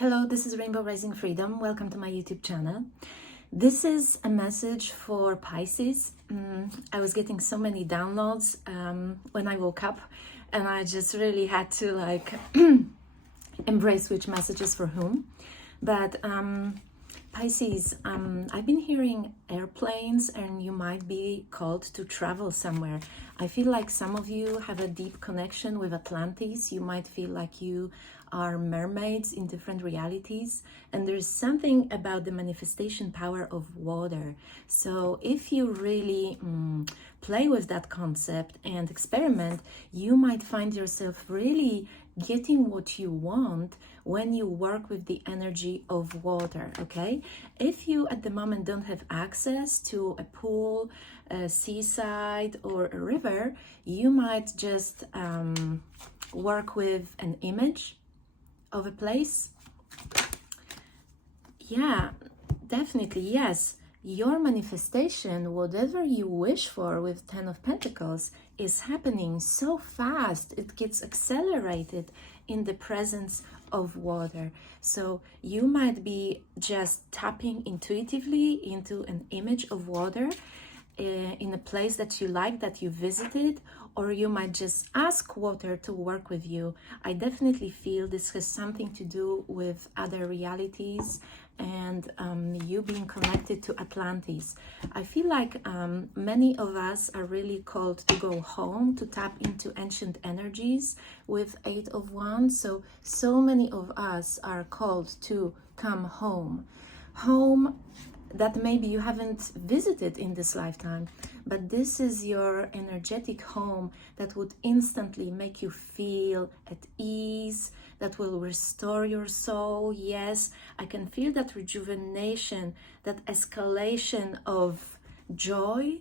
Hello, this is Rainbow Rising Freedom. Welcome to my YouTube channel. This is a message for Pisces. I was getting so many downloads when I woke up, and I just really had to embrace which message is for whom. But Pisces, I've been hearing airplanes, and you might be called to travel somewhere. I feel like some of you have a deep connection with Atlantis. You might feel like you are mermaids in different realities, and there's something about the manifestation power of water. So if you really play with that concept and experiment, you might find yourself really getting what you want when you work with the energy of water. Okay, if you at the moment don't have access to a pool, a seaside, or a river, you might just work with an image of a place. Yeah, definitely, yes. Your manifestation, whatever you wish for with 10 of Pentacles, is happening so fast. It gets accelerated in the presence of water. So you might be just tapping intuitively into an image of water in a place that you like, that you visited, or you might just ask water to work with you. I definitely feel this has something to do with other realities and you being connected to Atlantis. I feel like many of us are really called to go home, to tap into ancient energies with 8 of Wands. So many of us are called to come home. Home that maybe you haven't visited in this lifetime, but this is your energetic home that would instantly make you feel at ease, that will restore your soul. Yes, I can feel that rejuvenation, that escalation of joy.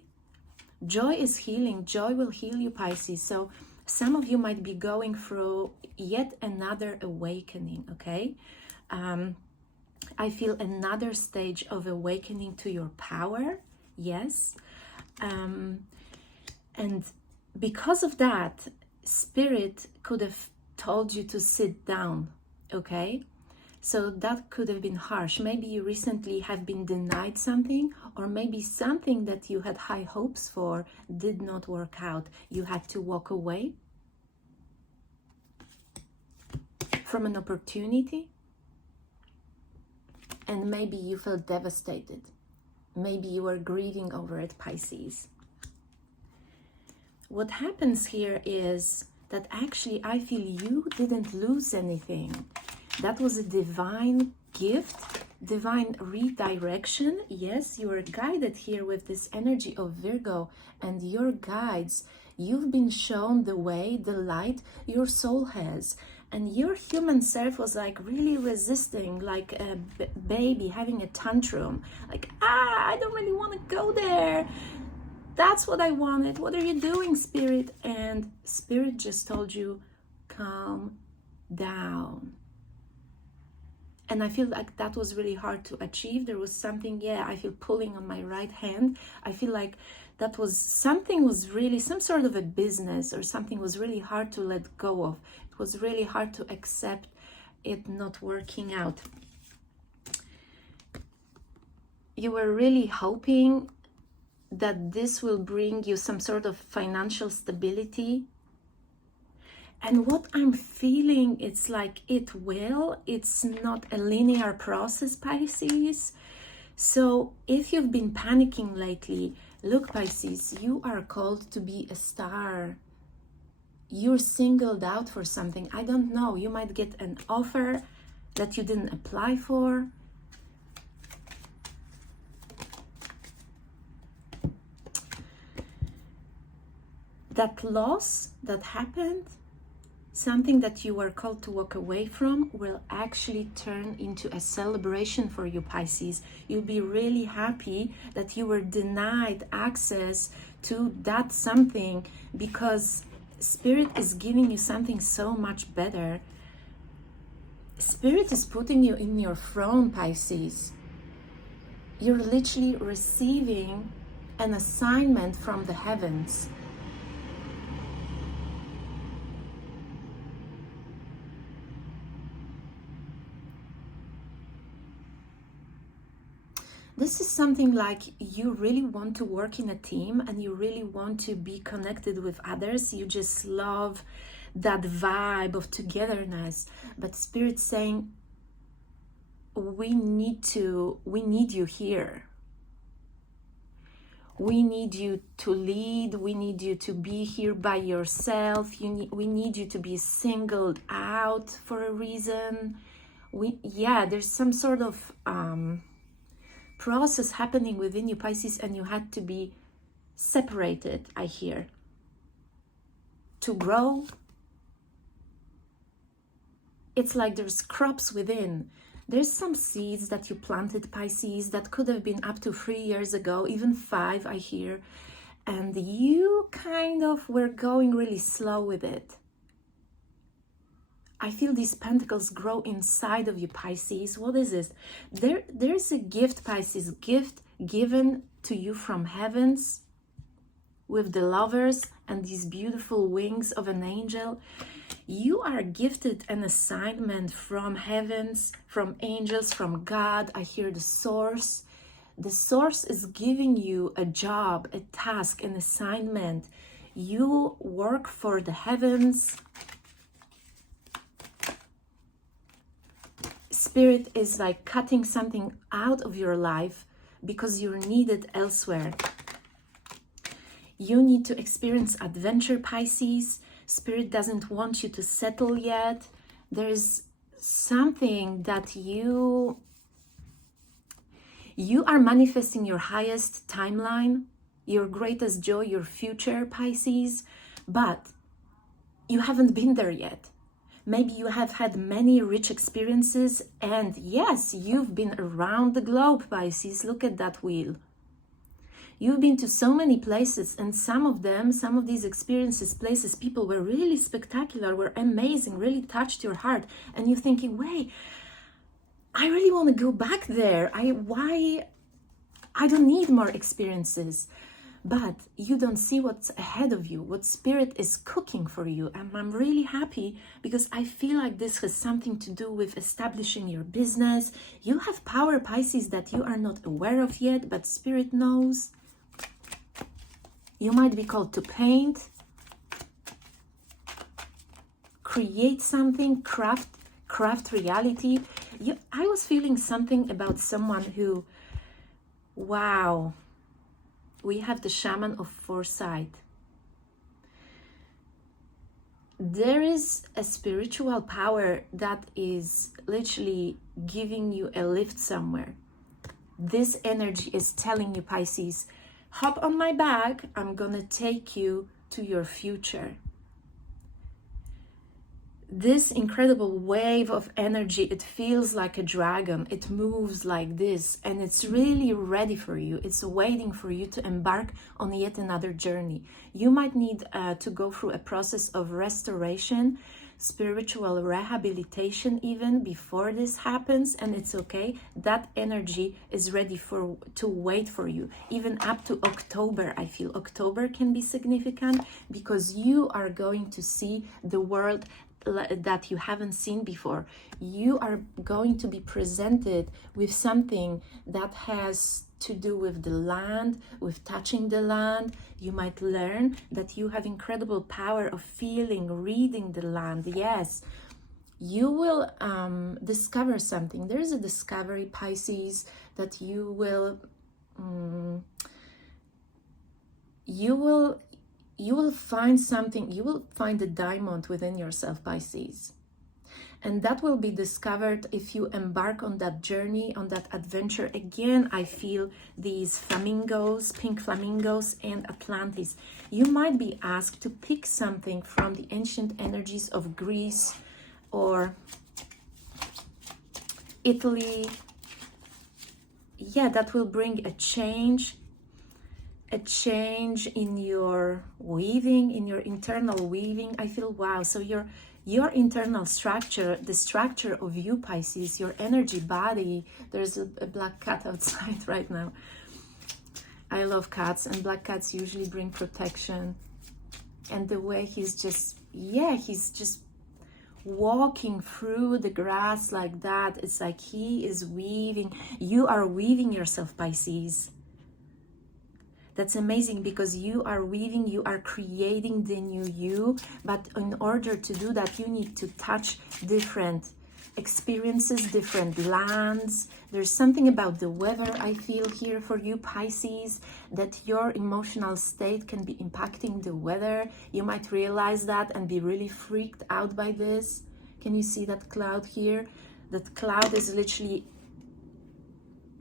Joy is healing. Joy will heal you, Pisces. So some of you might be going through yet another awakening, okay? I feel another stage of awakening to your power, yes. And because of that, Spirit could have told you to sit down, okay? So that could have been harsh. Maybe you recently have been denied something, or maybe something that you had high hopes for did not work out. You had to walk away from an opportunity. And maybe you felt devastated. Maybe you were grieving over it, Pisces. What happens here is that actually I feel you didn't lose anything. That was a divine gift, divine redirection. Yes, you were guided here with this energy of Virgo, and your guides, you've been shown the way, the light your soul has. And your human self was like really resisting, like a baby having a tantrum. Like, I don't really want to go there. That's what I wanted. What are you doing, Spirit? And Spirit just told you, calm down. And I feel like that was really hard to achieve. There was something, I feel pulling on my right hand. I feel like that was something, was really some sort of a business or something was really hard to let go of. It was really hard to accept it not working out. You were really hoping that this will bring you some sort of financial stability. And what I'm feeling, it's like it will. It's not a linear process, Pisces. So if you've been panicking lately, look, Pisces, you are called to be a star. You're singled out for something. I don't know. You might get an offer that you didn't apply for. That loss that happened, something that you were called to walk away from, will actually turn into a celebration for you, Pisces. You'll be really happy that you were denied access to that something, because Spirit is giving you something so much better. Spirit is putting you in your throne, Pisces. You're literally receiving an assignment from the heavens. This is something like you really want to work in a team and you really want to be connected with others. You just love that vibe of togetherness. But Spirit's saying, we need you here. We need you to lead. We need you to be here by yourself. We need you to be singled out for a reason. There's some sort of process happening within you, Pisces, and you had to be separated, I hear, to grow. It's like there's crops within. There's some seeds that you planted, Pisces, that could have been up to 3 years ago, even 5, I hear, and you kind of were going really slow with it. I feel these pentacles grow inside of you, Pisces. What is this? There's a gift, Pisces, gift given to you from heavens with the lovers and these beautiful wings of an angel. You are gifted an assignment from heavens, from angels, from God. I hear the source. The source is giving you a job, a task, an assignment. You work for the heavens. Spirit is like cutting something out of your life because you're needed elsewhere. You need to experience adventure, Pisces. Spirit doesn't want you to settle yet. There's something that you are manifesting your highest timeline, your greatest joy, your future, Pisces, but you haven't been there yet. Maybe you have had many rich experiences, and yes, you've been around the globe, Pisces. Look at that wheel. You've been to so many places, and some of these experiences, places, people were really spectacular, were amazing, really touched your heart. And you're thinking, wait, I really want to go back there. I don't need more experiences. But you don't see what's ahead of you, what Spirit is cooking for you. And I'm really happy because I feel like this has something to do with establishing your business. You have power, Pisces, that you are not aware of yet, but Spirit knows. You might be called to paint, create something, craft reality. I was feeling something about someone who, wow, we have the shaman of foresight. There is a spiritual power that is literally giving you a lift somewhere. This energy is telling you, Pisces, hop on my back, I'm gonna take you to your future. This incredible wave of energy, it feels like a dragon. It moves like this, and it's really ready for you. It's waiting for you to embark on yet another journey. You might need to go through a process of restoration, spiritual rehabilitation even before this happens, and it's okay. That energy is ready to wait for you. Even up to October, I feel October can be significant because you are going to see the world that you haven't seen before. You are going to be presented with something that has to do with the land, with touching the land. You might learn that you have incredible power of feeling, reading the land. Yes, you will discover something. There is a discovery, Pisces, that you will find something. You will find a diamond within yourself, Pisces, and that will be discovered if you embark on that journey, on that adventure. Again, I feel these flamingos, pink flamingos, and Atlantis. You might be asked to pick something from the ancient energies of Greece or Italy. Yeah, that will bring a change in your weaving, in your internal weaving. I feel, wow. So your internal structure, the structure of you, Pisces, your energy body. There's a black cat outside right now. I love cats, and black cats usually bring protection. And the way he's just walking through the grass like that. It's like he is weaving. You are weaving yourself, Pisces. That's amazing, because you are weaving, you are creating the new you. But in order to do that, you need to touch different experiences, different lands. There's something about the weather I feel here for you, Pisces, that your emotional state can be impacting the weather. You might realize that and be really freaked out by this. Can you see that cloud here? That cloud is literally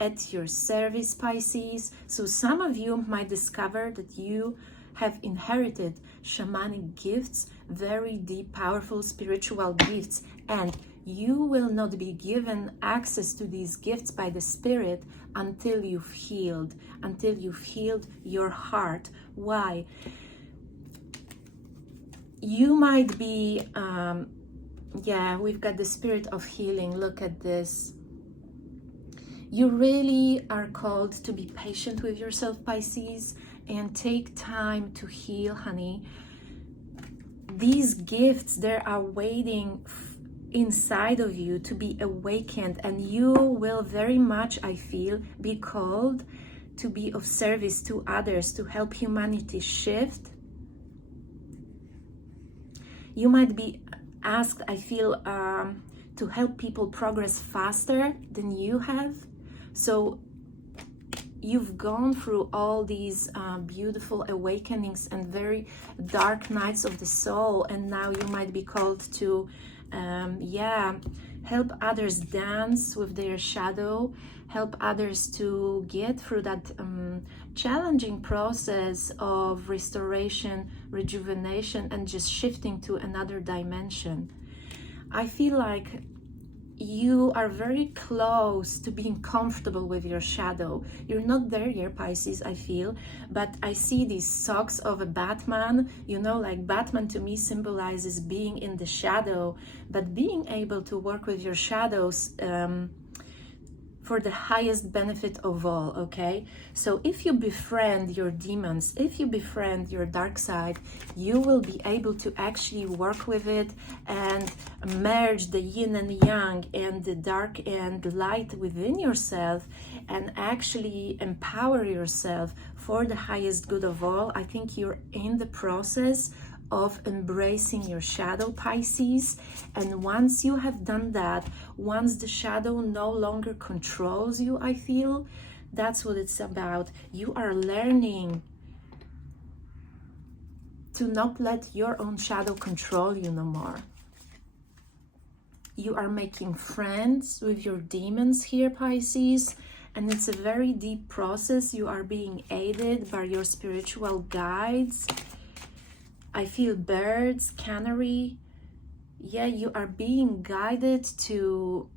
at your service, Pisces. So some of you might discover that you have inherited shamanic gifts, very deep, powerful spiritual gifts, and you will not be given access to these gifts by the Spirit until you've healed your heart. Why? You might be, we've got the spirit of healing. Look at this. You really are called to be patient with yourself, Pisces, and take time to heal, honey. These gifts, they are waiting inside of you to be awakened, and you will very much, I feel, be called to be of service to others, to help humanity shift. You might be asked, I feel, to help people progress faster than you have. So you've gone through all these beautiful awakenings and very dark nights of the soul, and now you might be called to help others dance with their shadow, help others to get through that challenging process of restoration, rejuvenation, and just shifting to another dimension. I feel like you are very close to being comfortable with your shadow. You're not there yet, Pisces, I feel, but I see these socks of a Batman. You know, like Batman to me symbolizes being in the shadow, but being able to work with your shadows for the highest benefit of all, okay? So if you befriend your demons, if you befriend your dark side, you will be able to actually work with it and merge the yin and yang and the dark and light within yourself, and actually empower yourself for the highest good of all. I think you're in the process of embracing your shadow, Pisces, and once you have done that, once the shadow no longer controls you, I feel that's what it's about. You are learning to not let your own shadow control you no more. You are making friends with your demons here, Pisces, and it's a very deep process. You are being aided by your spiritual guides. I feel birds, canary. Yeah, you are being guided to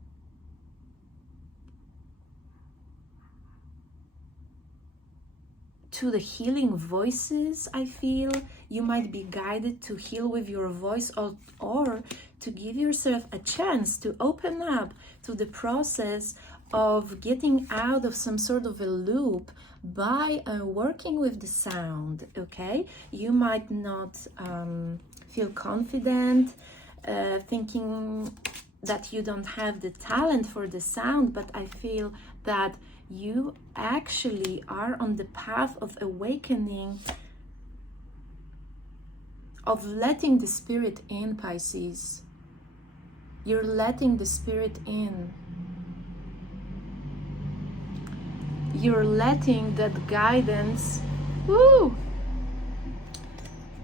the healing voices, I feel. You might be guided to heal with your voice, or to give yourself a chance to open up to the process of getting out of some sort of a loop by working with the sound, okay? You might not feel confident, thinking that you don't have the talent for the sound, but I feel that you actually are on the path of awakening, of letting the spirit in, Pisces. You're letting the spirit in. You're letting that guidance,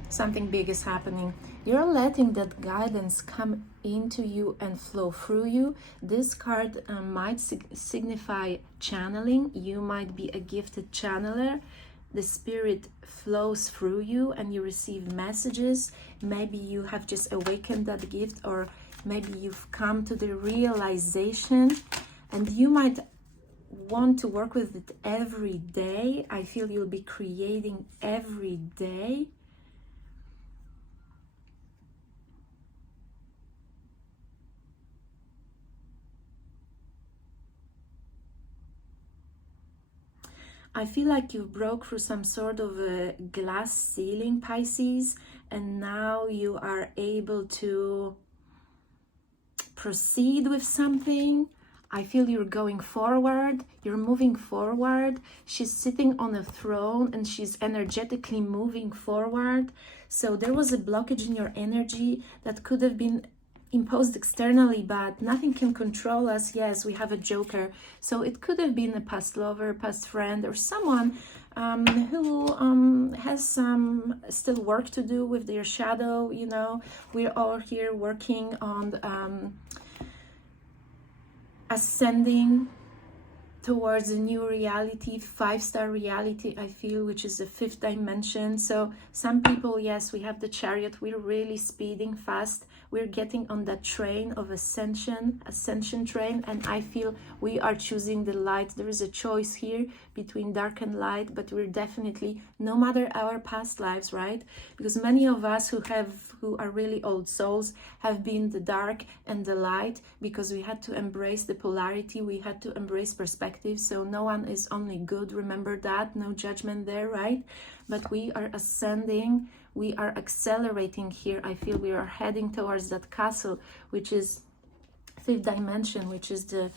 something big is happening. You're letting that guidance come into you and flow through you. This card might signify channeling. You might be a gifted channeler. The spirit flows through you and you receive messages. Maybe you have just awakened that gift, or maybe you've come to the realization, and you might want to work with it every day. I feel you'll be creating every day. I feel like you broke through some sort of a glass ceiling, Pisces, and now you are able to proceed with something. I feel you're going forward, you're moving forward. She's sitting on a throne and she's energetically moving forward. So there was a blockage in your energy that could have been imposed externally, but nothing can control us. Yes, we have a joker. So it could have been a past lover, past friend, or someone who has some still work to do with their shadow. You know, we're all here working on ascending towards a new reality, 5-star reality, I feel, which is the 5th dimension. So some people, yes, we have the chariot, we're really speeding fast, we're getting on that train of ascension train, and I feel we are choosing the light. There is a choice here between dark and light, but we're definitely, no matter our past lives, right? Because many of us who are really old souls have been the dark and the light, because we had to embrace the polarity, we had to embrace perspective. So no one is only good, remember that, no judgment there, right? But we are ascending, we are accelerating here. I feel we are heading towards that castle, which is 5th dimension, which is the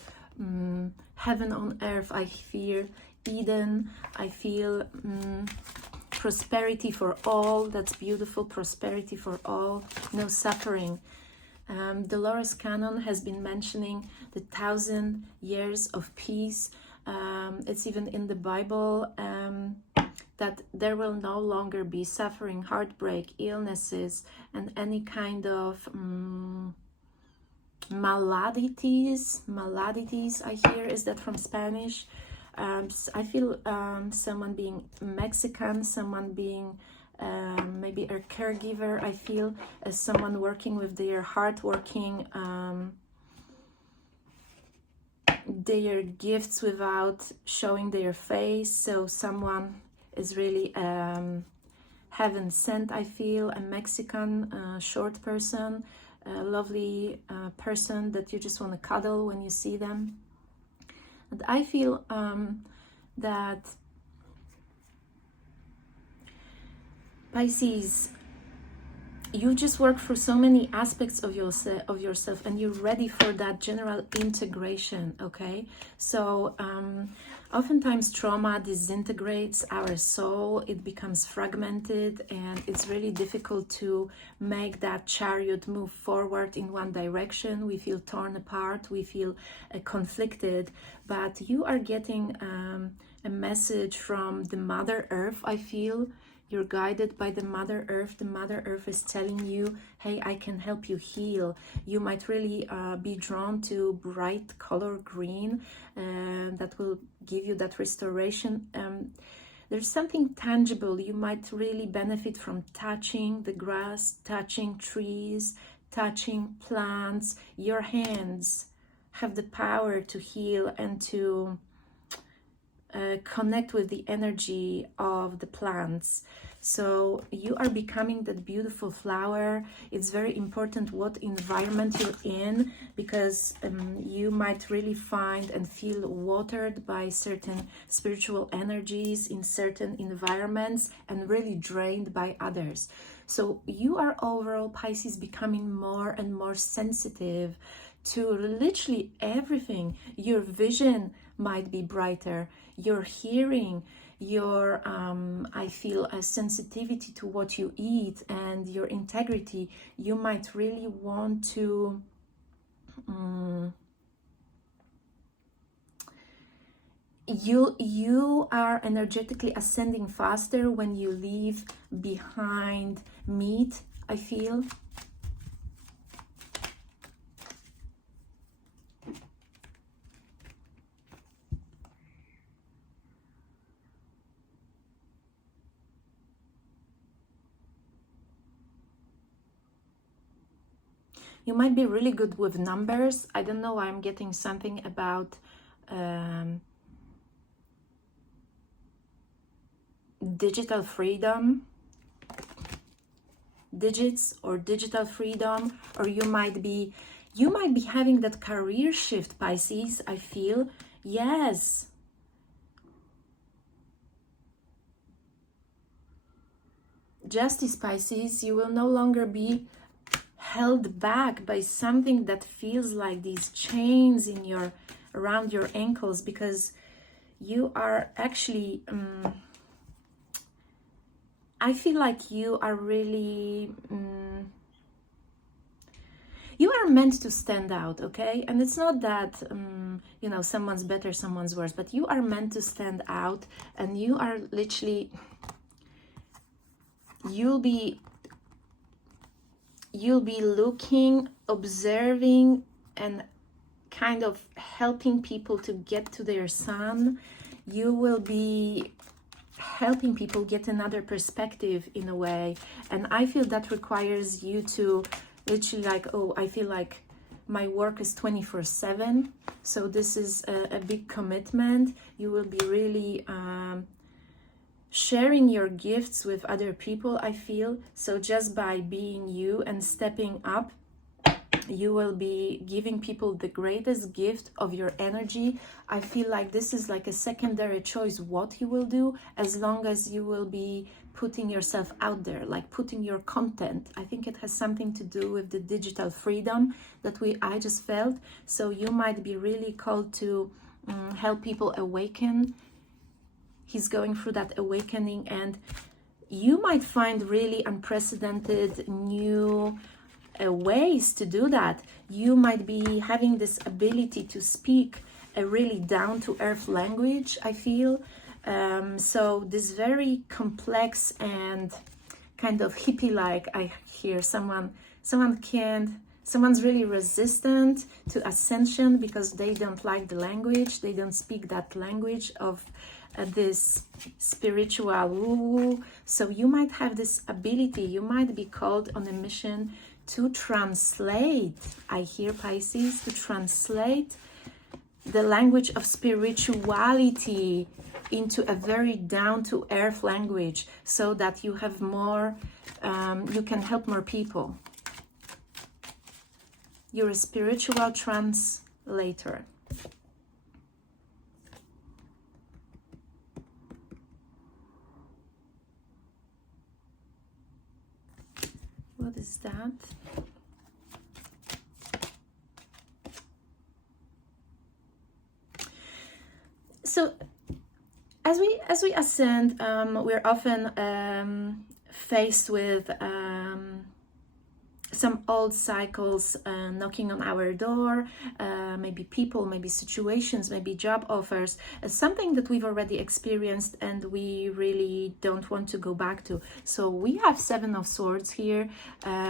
heaven on earth. I feel Eden, I feel prosperity for all. That's beautiful, prosperity for all, no suffering. Dolores Cannon has been mentioning the 1,000 years of peace. It's even in the Bible that there will no longer be suffering, heartbreak, illnesses, and any kind of maladies. I hear, is that from Spanish? I feel someone being Mexican, someone being maybe a caregiver. I feel as someone working with their heart, working their gifts without showing their face. So someone is really heaven sent, I feel, a Mexican short person, a lovely person that you just want to cuddle when you see them. And I feel that Pisces, you just work through so many aspects of yourself, and you're ready for that general integration, okay? So oftentimes trauma disintegrates our soul, it becomes fragmented, and it's really difficult to make that chariot move forward in one direction. We feel torn apart, we feel conflicted, but you are getting a message from the Mother Earth, I feel. You're guided by the Mother Earth. The Mother Earth is telling you, hey, I can help you heal. You might really be drawn to bright color green that will give you that restoration. There's something tangible. You might really benefit from touching the grass, touching trees, touching plants. Your hands have the power to heal and to connect with the energy of the plants. So you are becoming that beautiful flower. It's very important what environment you're in, because you might really find and feel watered by certain spiritual energies in certain environments and really drained by others. So you are overall, Pisces, becoming more and more sensitive to literally everything. Your vision might be brighter, your hearing, your I feel a sensitivity to what you eat, and your integrity. You might really want to you are energetically ascending faster when you leave behind meat, I feel. You might be really good with numbers. I don't know why I'm getting something about digital freedom, digits or digital freedom, or you might be having that career shift, Pisces, I feel. Yes. Justice, Pisces, you will no longer be held back by something that feels like these chains in your around your ankles, because you are actually I feel like you are really you are meant to stand out, okay? And it's not that you know, someone's better, someone's worse, but you are meant to stand out, and you are literally, you'll be looking, observing, and kind of helping people to get to their sun. You will be helping people get another perspective in a way, and I feel that requires you to literally like, oh, I feel like my work is 24/7, so this is a big commitment. You will be really sharing your gifts with other people, I feel. So just by being you and stepping up, you will be giving people the greatest gift of your energy. I feel like this is like a secondary choice what you will do, as long as you will be putting yourself out there, like putting your content. I think it has something to do with the digital freedom that I just felt. So you might be really called to help people awaken. He's going through that awakening, and you might find really unprecedented new ways to do that. You might be having this ability to speak a really down-to-earth language, I feel. So this very complex and kind of hippie-like, I hear someone's really resistant to ascension because they don't like the language, they don't speak that language of this spiritual woo-woo. So you might have this ability, you might be called on a mission to translate, I hear Pisces, to translate the language of spirituality into a very down-to-earth language, so that you have more, you can help more people. You're a spiritual translator. What is that? So as we ascend, we're often faced with some old cycles knocking on our door, maybe people, maybe situations, maybe job offers, something that we've already experienced and we really don't want to go back to. So we have Seven of Swords here,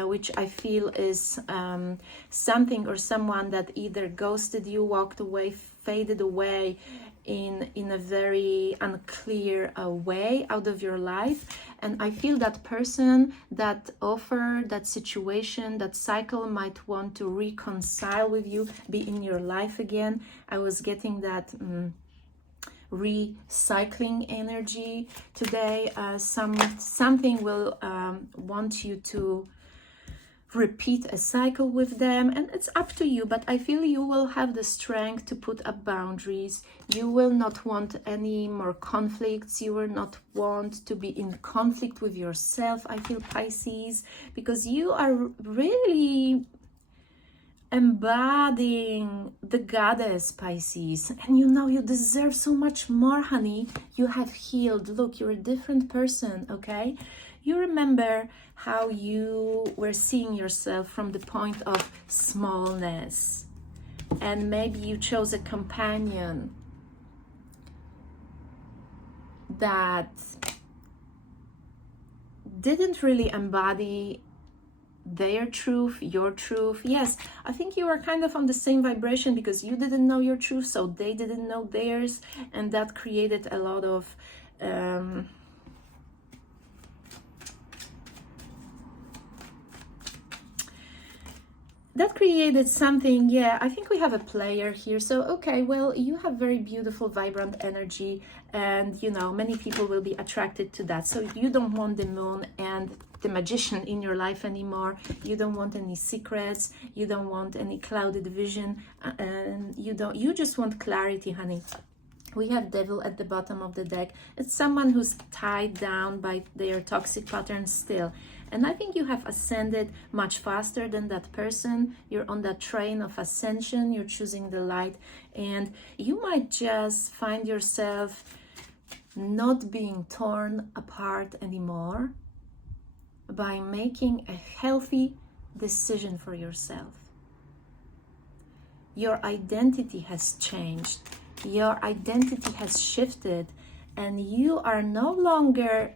which I feel is something or someone that either ghosted you, walked away, faded away in a very unclear way out of your life. And I feel that person, that offer, that situation, that cycle might want to reconcile with you, be in your life again. I was getting that recycling energy today. Something will want you to repeat a cycle with them, and it's up to you, but I feel you will have the strength to put up boundaries. You will not want any more conflicts. You will not want to be in conflict with yourself, I feel, Pisces, because you are really embodying the goddess, Pisces, and you know you deserve so much more, honey. You have healed. Look, you're a different person, okay? You remember how you were seeing yourself from the point of smallness, and maybe you chose a companion that didn't really embody their truth, your truth. Yes, I think you were kind of on the same vibration because you didn't know your truth, so they didn't know theirs, and that created a lot of that created something. Yeah, I think we have a player here. So okay, well, you have very beautiful, vibrant energy, and you know, many people will be attracted to that. So you don't want the moon and the magician in your life anymore. You don't want any secrets, you don't want any clouded vision, and you just want clarity, honey. We have devil at the bottom of the deck. It's someone who's tied down by their toxic patterns still. And I think you have ascended much faster than that person. You're on that train of ascension. You're choosing the light. And you might just find yourself not being torn apart anymore by making a healthy decision for yourself. Your identity has changed. Your identity has shifted, and you are no longer,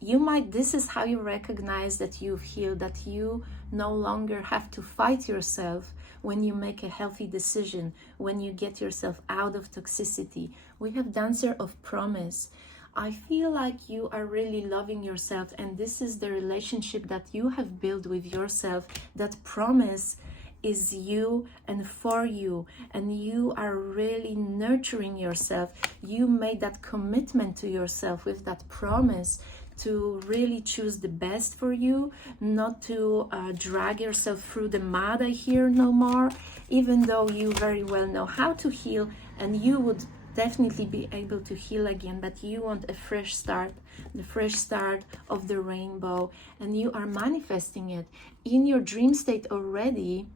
this is how you recognize that you've healed, that you no longer have to fight yourself when you make a healthy decision, when you get yourself out of toxicity. We have Dancer of Promise. I feel like you are really loving yourself, and this is the relationship that you have built with yourself. That promise is you and for you, and you are really nurturing yourself. You made that commitment to yourself with that promise to really choose the best for you, not to drag yourself through the mud, I hear, no more, even though you very well know how to heal, and you would definitely be able to heal again, but you want a fresh start, the fresh start of the rainbow, and you are manifesting it in your dream state already.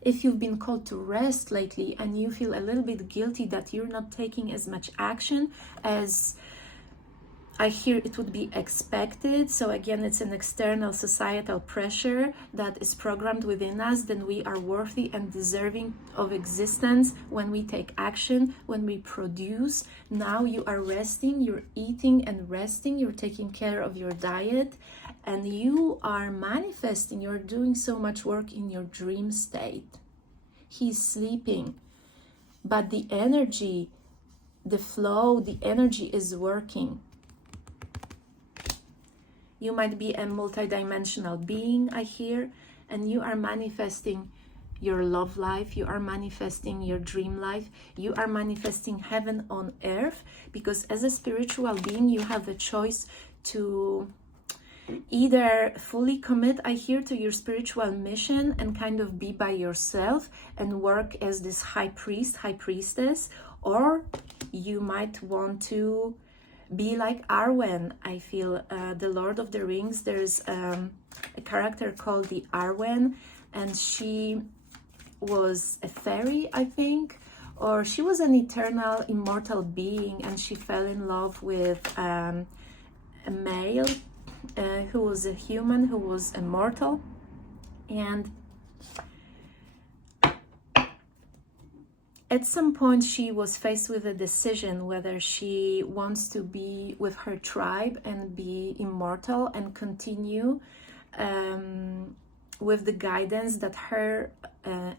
If you've been called to rest lately and you feel a little bit guilty that you're not taking as much action as I hear it would be expected, so again, it's an external societal pressure that is programmed within us, then we are worthy and deserving of existence when we take action, when we produce. Now you are resting, you're eating and resting, you're taking care of your diet, and you are manifesting. You're doing so much work in your dream state. He's sleeping, but the energy, the flow, the energy is working. You might be a multidimensional being, I hear, and you are manifesting your love life, you are manifesting your dream life, you are manifesting heaven on earth, because as a spiritual being, you have a choice to either fully commit, I hear, to your spiritual mission and kind of be by yourself and work as this high priest, high priestess, or you might want to be like Arwen. I feel the Lord of the Rings, there's a character called the Arwen, and she was a fairy, I think, or she was an eternal, immortal being, and she fell in love with a male who was a human, who was immortal. And at some point, she was faced with a decision whether she wants to be with her tribe and be immortal and continue with the guidance that her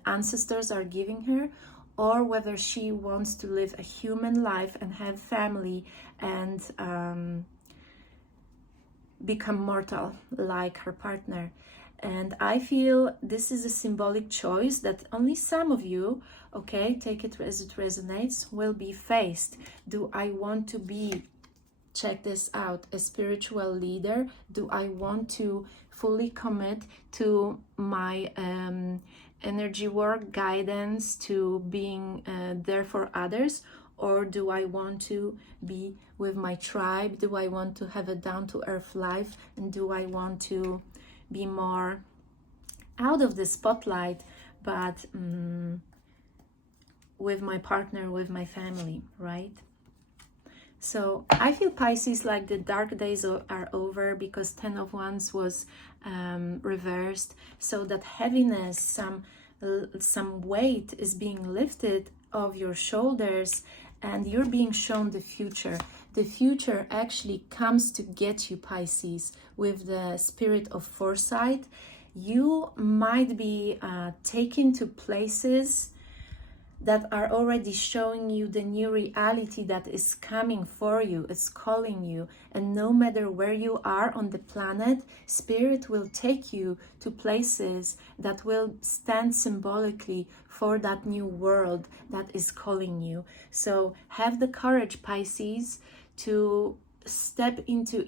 ancestors are giving her, or whether she wants to live a human life and have family and become mortal like her partner. And I feel this is a symbolic choice that only some of you, okay, take it as it resonates, will be faced. Do I want to be, check this out, a spiritual leader? Do I want to fully commit to my energy work, guidance, to being there for others? Or do I want to be with my tribe? Do I want to have a down-to-earth life? And do I want to be more out of the spotlight, but with my partner, with my family, right? So I feel, Pisces, like the dark days are over, because 10 of Wands was reversed. So that heaviness, some weight is being lifted off your shoulders, and you're being shown the future. The future actually comes to get you, Pisces, with the spirit of foresight. You might be taken to places that are already showing you the new reality that is coming for you. It's calling you, and no matter where you are on the planet, Spirit will take you to places that will stand symbolically for that new world that is calling you. So have the courage, Pisces, to step into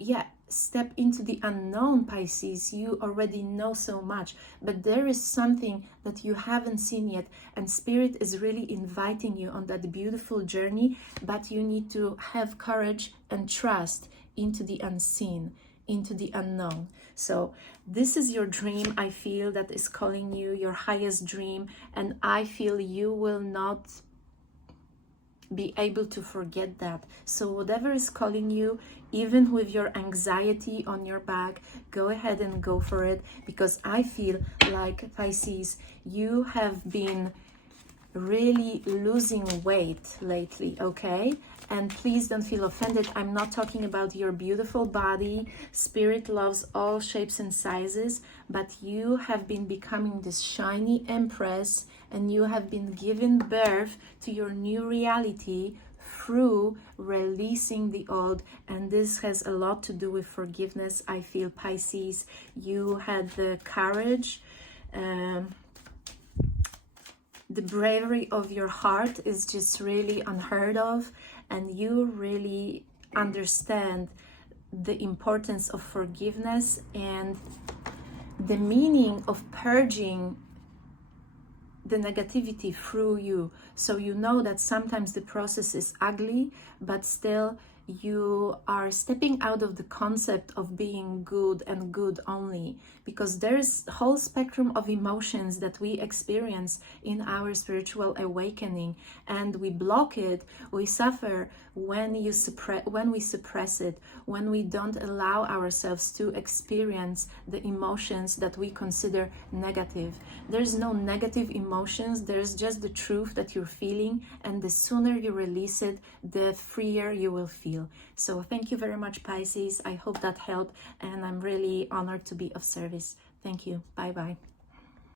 step into the unknown, Pisces. You already know so much, but there is something that you haven't seen yet, and Spirit is really inviting you on that beautiful journey, but you need to have courage and trust into the unseen, into the unknown. So this is your dream, I feel, that is calling you, your highest dream, and I feel you will not be able to forget that. So whatever is calling you, even with your anxiety on your back, go ahead and go for it, because I feel like, Pisces, you have been really losing weight lately, okay? And please don't feel offended. I'm not talking about your beautiful body. Spirit loves all shapes and sizes, but you have been becoming this shiny empress, and you have been giving birth to your new reality through releasing the old. And this has a lot to do with forgiveness, I feel, Pisces. You had the courage, the bravery of your heart is just really unheard of, and you really understand the importance of forgiveness and the meaning of purging the negativity through you. So you know that sometimes the process is ugly, but still you are stepping out of the concept of being good and good only, because there's a whole spectrum of emotions that we experience in our spiritual awakening, and we block it, we suffer when we suppress it, when we don't allow ourselves to experience the emotions that we consider negative. There's no negative emotions, there's just the truth that you're feeling, and the sooner you release it, the freer you will feel. So thank you very much, Pisces. I hope that helped, and I'm really honored to be of service. Thank you. Bye bye.